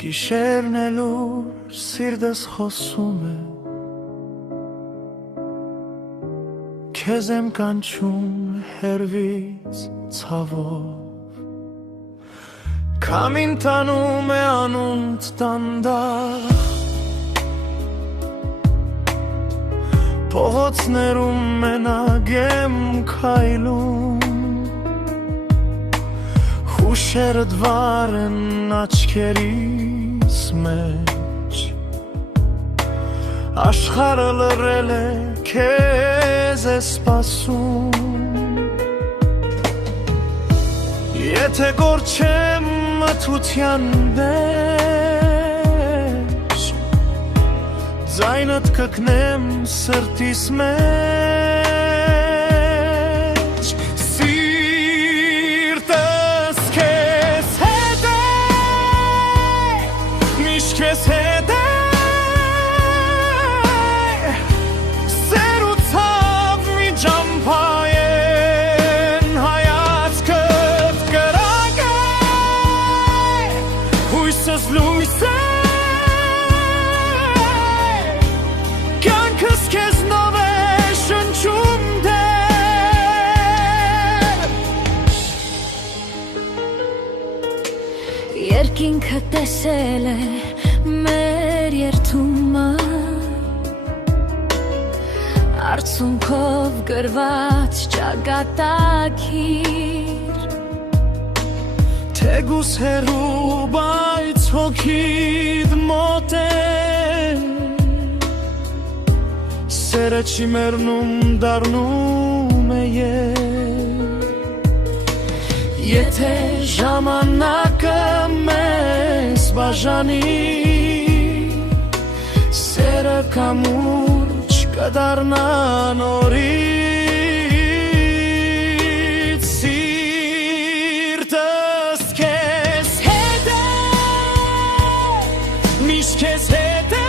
Գիշերն էլ ուր սիրտս խոսում է Քեզ եմ կանչում հերվից ցավով Քամին տանում է անունդ դանդաղ Փողոցներում մենակ եմ քայլում Հուշերդ վար են աչքերիս մեջ Աշխարհը լռել է քեզ է սպասում Եթե կորչեմ մթության մեջ Ձայնդ կգնեմ սրտիս մեջ Սիրտս քեզ հետ է Միշտ քեզ հետ է Սեր ու ցավ մի ջամփայեն Հայացքդ կրակ է Հույսս լույս է Կյանքս քեզնով է շնչում դեր Երկինքը տեսել է մեր երթումը Արցունքով գրված ճակատագիր Թեգուս հեռու բայց հոգիդ մոտ է Սերը չի մեռնում դառնում է Եթե ժամանակը մեզ բաժանի Սերը կամուրջ կդառնա նորից Սիրտս քեզ հետ է Միշտ քեզ հետ է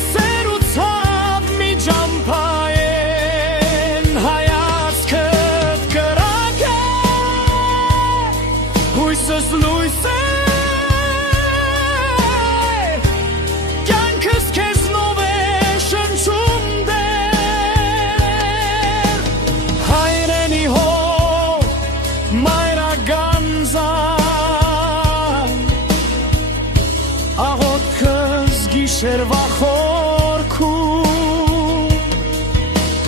Սեր ու ցավ մի ջամփայեն Հայացքդ կրակ է Հույսս լույս է Կյանքս քեզնով է շնչում դեր Հայրենի հող մայրագանձան Աղոթքս գիշերվա խորքում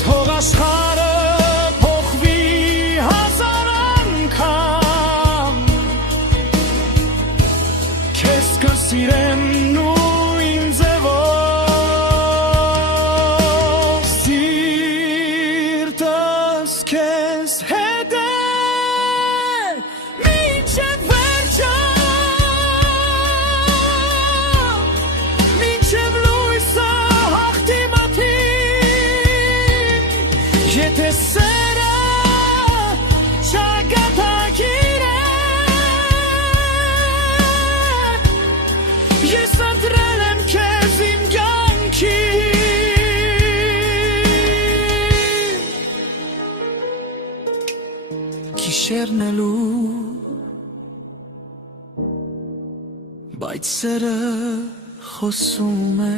Թող աշխարհը փոխվի հազար անգամ Քեզ կսիրեմ նույն ձևով Սիրտս քեզ հետ է Մինչև վերջը Մինչև լույսը հաղթի մթին Եթե սերը ճակատագիր է Ես ընտրել եմ քեզ իմ կյանքին Գիշերն էլ ուր Բայց սերը խոսում է